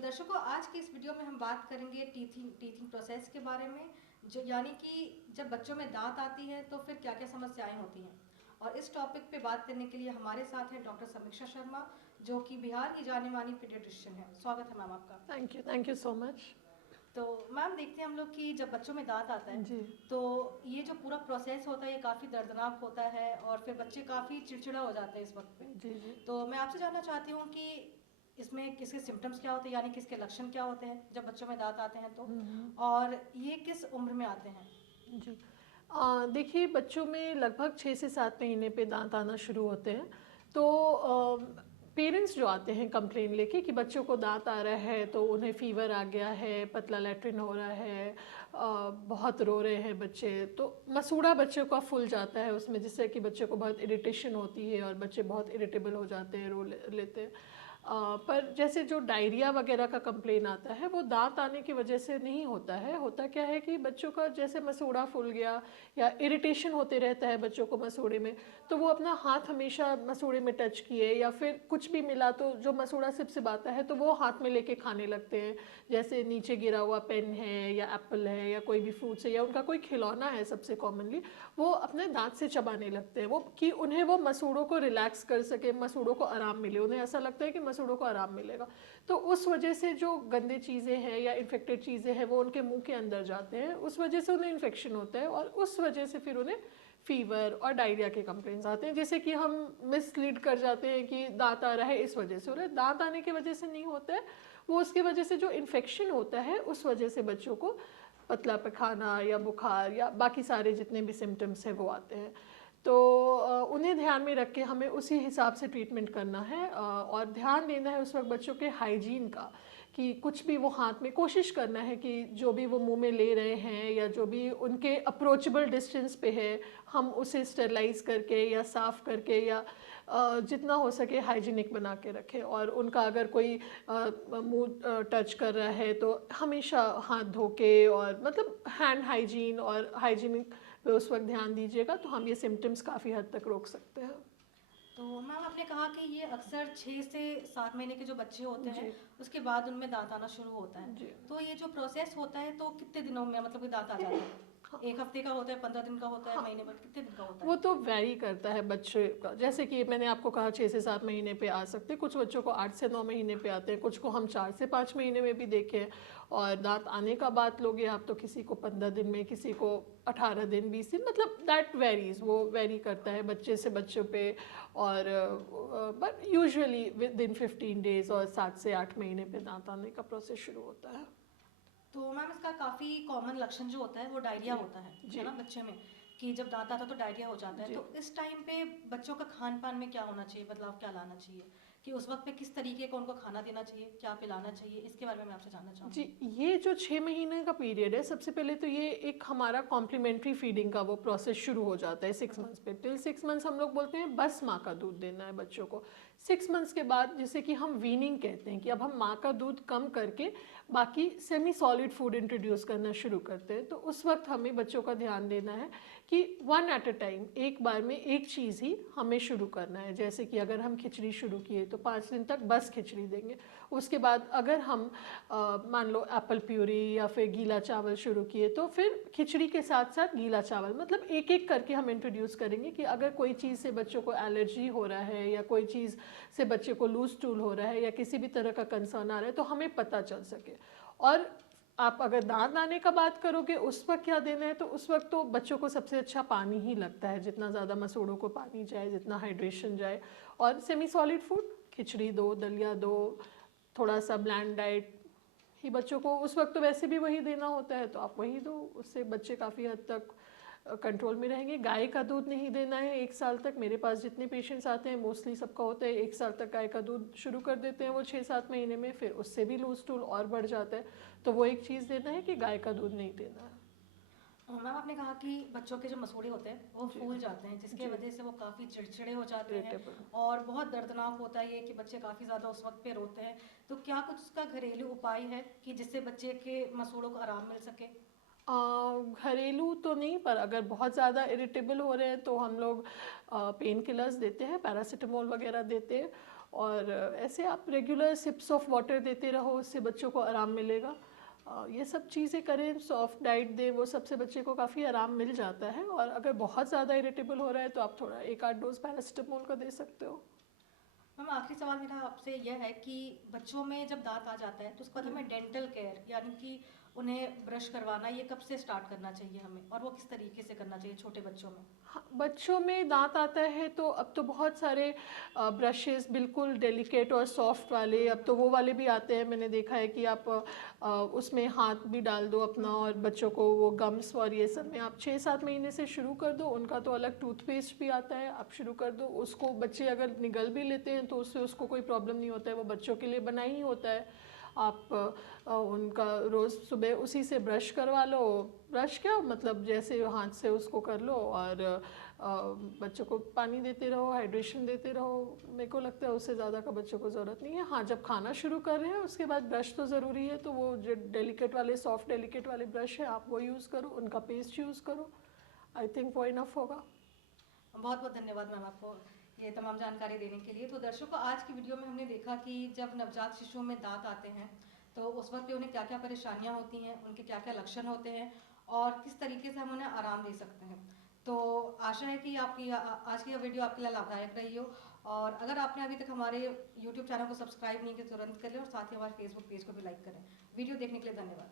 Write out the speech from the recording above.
तो दर्शकों, आज की इस वीडियो में हम बात करेंगे टीथिंग प्रोसेस के बारे में, जो यानी कि जब बच्चों में दांत आती है तो फिर क्या क्या समस्याएं होती हैं। और इस टॉपिक पे बात करने के लिए हमारे साथ हैं डॉक्टर समीक्षा शर्मा, जो कि बिहार की जाने मानी पीडियाट्रिशियन है। स्वागत है मैम आपका। Thank you so much. तो मैम, देखते हैं हम लोग कि जब बच्चों में दांत आता है जी तो ये जो पूरा प्रोसेस होता है ये काफ़ी दर्दनाक होता है और फिर बच्चे काफ़ी चिड़चिड़ा हो जाते हैं इस वक्त पे। जी जी तो मैं आपसे जानना चाहती हूँ कि इसमें किसके सिम्टम्स क्या होते हैं, यानी किसके लक्षण क्या होते हैं जब बच्चों में दांत आते हैं तो, और ये किस उम्र में आते हैं। जी देखिए, बच्चों में लगभग 6 से 7 महीने पे दांत आना शुरू होते हैं। तो पेरेंट्स जो आते हैं कंप्लेन लेके कि बच्चों को दांत आ रहा है, तो उन्हें फीवर आ गया है, पतला लैट्रिन हो रहा है, बहुत रो रहे हैं बच्चे, तो मसूड़ा बच्चों का फूल जाता है उसमें, जिससे कि बच्चों को बहुत इरिटेशन होती है और बच्चे बहुत इरिटेबल हो जाते हैं, लेते हैं। पर जैसे जो डायरिया वगैरह का कंप्लेन आता है, वो दांत आने की वजह से नहीं होता है। होता क्या है कि बच्चों का जैसे मसूड़ा फूल गया या इरिटेशन होते रहता है बच्चों को मसूड़े में, तो वो अपना हाथ हमेशा मसूड़े में टच किए या फिर कुछ भी मिला तो जो मसूड़ा सिपसिपाता है तो वो हाथ में लेके खाने लगते हैं। जैसे नीचे गिरा हुआ पेन है या एप्पल है या कोई भी फ्रूट्स है या उनका कोई खिलौना है, सबसे कॉमनली वो अपने दांत से चबाने लगते हैं, वो कि उन्हें वो मसूड़ों को रिलैक्स कर सके, मसूड़ों को आराम मिले। उन्हें ऐसा लगता है कि मसूड़ों को आराम मिलेगा, तो उस वजह से जो गंदे चीज़ें हैं या इन्फेक्टेड चीज़ें हैं वो उनके मुंह के अंदर जाते हैं, उस वजह से उन्हें इन्फेक्शन होता है और उस वजह से फिर उन्हें फीवर और डायरिया के कंप्लेंट्स आते हैं। जैसे कि हम मिसलीड कर जाते हैं कि दांत आ रहा है इस वजह से, उन्हें दांत आने की वजह से नहीं होता है, वो उसकी वजह से जो इन्फेक्शन होता है उस वजह से बच्चों को पतला पखाना या बुखार या बाकी सारे जितने भी सिम्टम्स हैं वो आते हैं। तो उन्हें ध्यान में रख के हमें उसी हिसाब से ट्रीटमेंट करना है, और ध्यान देना है उस वक्त बच्चों के हाइजीन का, कि कुछ भी वो हाथ में कोशिश करना है कि जो भी वो मुंह में ले रहे हैं या जो भी उनके अप्रोचेबल डिस्टेंस पे है, हम उसे स्टेरलाइज करके या साफ़ करके या जितना हो सके हाइजीनिक बना के रखें। और उनका अगर कोई मुंह टच कर रहा है तो हमेशा हाथ धो के, और मतलब हैंड हाइजीन और हाइजीनिक पे उस वक्त ध्यान दीजिएगा, तो हम ये सिम्टम्स काफ़ी हद तक रोक सकते हैं। तो मैम, आपने कहा कि ये अक्सर 6 से 7 महीने के जो बच्चे होते हैं जी उसके बाद उनमें दांत आना शुरू होता है। जी तो ये जो प्रोसेस होता है तो कितने दिनों में मतलब कि दांत आ जाते हैं? हाँ 1 हफ्ते का होता है, 15 दिन का होता है, हाँ, महीने भर, कितने दिन का होता वो है? तो वैरी करता है बच्चे का। जैसे कि मैंने आपको कहा 6 से 7 महीने पे आ सकते हैं, कुछ बच्चों को 8 से 9 महीने पे आते हैं, कुछ को हम 4 से 5 महीने में भी देखे हैं। और दांत आने का बात लोगे आप तो किसी को 15 दिन में, किसी को 18 दिन, 20 दिन, मतलब दैट वेरीज, वो वेरी करता है बच्चे से बच्चों पे। और but usually with in 15 days और 7 से 8 महीने पे दांत आने का प्रोसेस शुरू होता है। तो मैम, इसका काफ़ी कॉमन लक्षण जो होता है वो डायरिया जी होता है जी ना बच्चे में, कि जब दांत आता है तो डायरिया हो जाता है। जी तो इस टाइम पे बच्चों का खान पान में क्या होना चाहिए, बदलाव क्या लाना चाहिए, कि उस वक्त पे किस तरीके का उनको खाना देना चाहिए, क्या पिलाना चाहिए, इसके बारे में मैं आपसे जानना जी, चाहूँगी। ये जो 6 महीने का पीरियड है, सबसे पहले तो ये एक हमारा कॉम्प्लीमेंट्री फीडिंग का वो प्रोसेस शुरू हो जाता है 6 मंथ्स पे। टिल 6 मंथ्स हम लोग बोलते हैं बस माँ का दूध देना है बच्चों को। 6 मंथ्स के बाद जिसे कि हम वीनिंग कहते हैं, कि अब हम माँ का दूध कम करके बाकी सेमी सॉलिड फूड इंट्रोड्यूस करना शुरू करते हैं। तो उस वक्त हमें बच्चों का ध्यान देना है कि वन एट अ टाइम, एक बार में एक चीज़ ही हमें शुरू करना है। जैसे कि अगर हम खिचड़ी शुरू किए तो 5 दिन तक बस खिचड़ी देंगे। उसके बाद अगर हम मान लो एप्पल प्यूरी या फिर गीला चावल शुरू किए तो फिर खिचड़ी के साथ साथ गीला चावल, मतलब एक एक करके हम इंट्रोड्यूस करेंगे, कि अगर कोई चीज़ से बच्चों को एलर्जी हो रहा है या कोई चीज़ से बच्चे को लूज स्टूल हो रहा है या किसी भी तरह का कंसर्न आ रहा है तो हमें पता चल सके। और आप अगर दांत आने का बात करोगे उस वक्त क्या देना है, तो उस वक्त तो बच्चों को सबसे अच्छा पानी ही लगता है, जितना ज़्यादा मसूड़ों को पानी जाए, जितना हाइड्रेशन जाए। और सेमी सॉलिड फूड, खिचड़ी दो, दलिया दो, थोड़ा सा ब्लैंड डाइट ही बच्चों को उस वक्त तो वैसे भी वही देना होता है, तो आप वही दो, उससे बच्चे काफ़ी हद तक कंट्रोल में रहेंगे। गाय का दूध नहीं देना है 1 साल तक। मेरे पास जितने पेशेंट्स आते हैं मोस्टली सबका होता है 1 साल तक गाय का दूध शुरू कर देते हैं वो 6-7 महीने में, फिर उससे भी लूज स्टूल और बढ़ जाता है। तो वो एक चीज़ देना है कि गाय का दूध नहीं देना है। मैम, आपने कहा कि बच्चों के जो मसूड़े होते हैं वो जी फूल जाते हैं, जिसके जी, वजह से वो काफ़ी चिड़चिड़े हो जाते हैं इरिटेबल। और बहुत दर्दनाक होता है ये कि बच्चे काफ़ी ज़्यादा उस वक्त पे रोते हैं। तो क्या कुछ उसका घरेलू उपाय है कि जिससे बच्चे के मसूड़ों को आराम मिल सके? घरेलू तो नहीं, पर अगर बहुत ज़्यादा इरिटेबल हो रहे हैं तो हम लोग पेन किलर्स देते हैं, पैरासीटामोल वगैरह देते हैं। और ऐसे आप रेगुलर सिप्स ऑफ वाटर देते रहो, उससे बच्चों को आराम मिलेगा। ये सब चीज़ें करें, सॉफ्ट डाइट दें, वो सबसे बच्चे को काफ़ी आराम मिल जाता है। और अगर बहुत ज़्यादा इरिटेबल हो रहा है तो आप थोड़ा 1-8 डोज पैरासिटामोल का दे सकते हो। मैम आखिरी सवाल मेरा आपसे यह है कि बच्चों में जब दांत आ जाता है तो उसके बाद हमें डेंटल केयर यानी कि उन्हें ब्रश करवाना ये कब से स्टार्ट करना चाहिए हमें, और वो किस तरीके से करना चाहिए छोटे बच्चों में? हाँ, बच्चों में दांत आता है तो अब तो बहुत सारे ब्रशेस बिल्कुल डेलिकेट और सॉफ्ट वाले, अब तो वो वाले भी आते हैं। मैंने देखा है कि आप उसमें हाथ भी डाल दो अपना और बच्चों को वो गम्स और ये सब में आप 6-7 महीने से शुरू कर दो। उनका तो अलग टूथपेस्ट भी आता है, आप शुरू कर दो उसको। बच्चे अगर निगल भी लेते हैं तो उससे उसको कोई प्रॉब्लम नहीं होता है, वो बच्चों के लिए बना ही होता है। आप उनका रोज़ सुबह उसी से ब्रश करवा लो। ब्रश क्या मतलब जैसे हाथ से उसको कर लो और बच्चों को पानी देते रहो, हाइड्रेशन देते रहो। मेरे को लगता है उससे ज़्यादा का बच्चों को ज़रूरत नहीं है। हाँ, जब खाना शुरू कर रहे हैं उसके बाद ब्रश तो ज़रूरी है, तो वो जो डेलिकेट वाले सॉफ्ट डेलिकेट वाले ब्रश है आप वो यूज़ करो, उनका पेस्ट यूज़ करो। आई थिंक वो इनफ होगा। बहुत बहुत धन्यवाद मैम आपको ये तमाम जानकारी देने के लिए। तो दर्शकों, आज की वीडियो में हमने देखा कि जब नवजात शिशुओं में दांत आते हैं तो उस वक्त पे उन्हें क्या क्या परेशानियां होती हैं, उनके क्या क्या लक्षण होते हैं और किस तरीके से हम उन्हें आराम दे सकते हैं। तो आशा है कि आज की यह वीडियो आपके लिए लाभदायक रही हो। और अगर आपने अभी तक हमारे यूट्यूब चैनल को सब्सक्राइब नहीं किया तो तुरंत कर लें और साथ ही हमारे फेसबुक पेज को भी लाइक करें। वीडियो देखने के लिए धन्यवाद।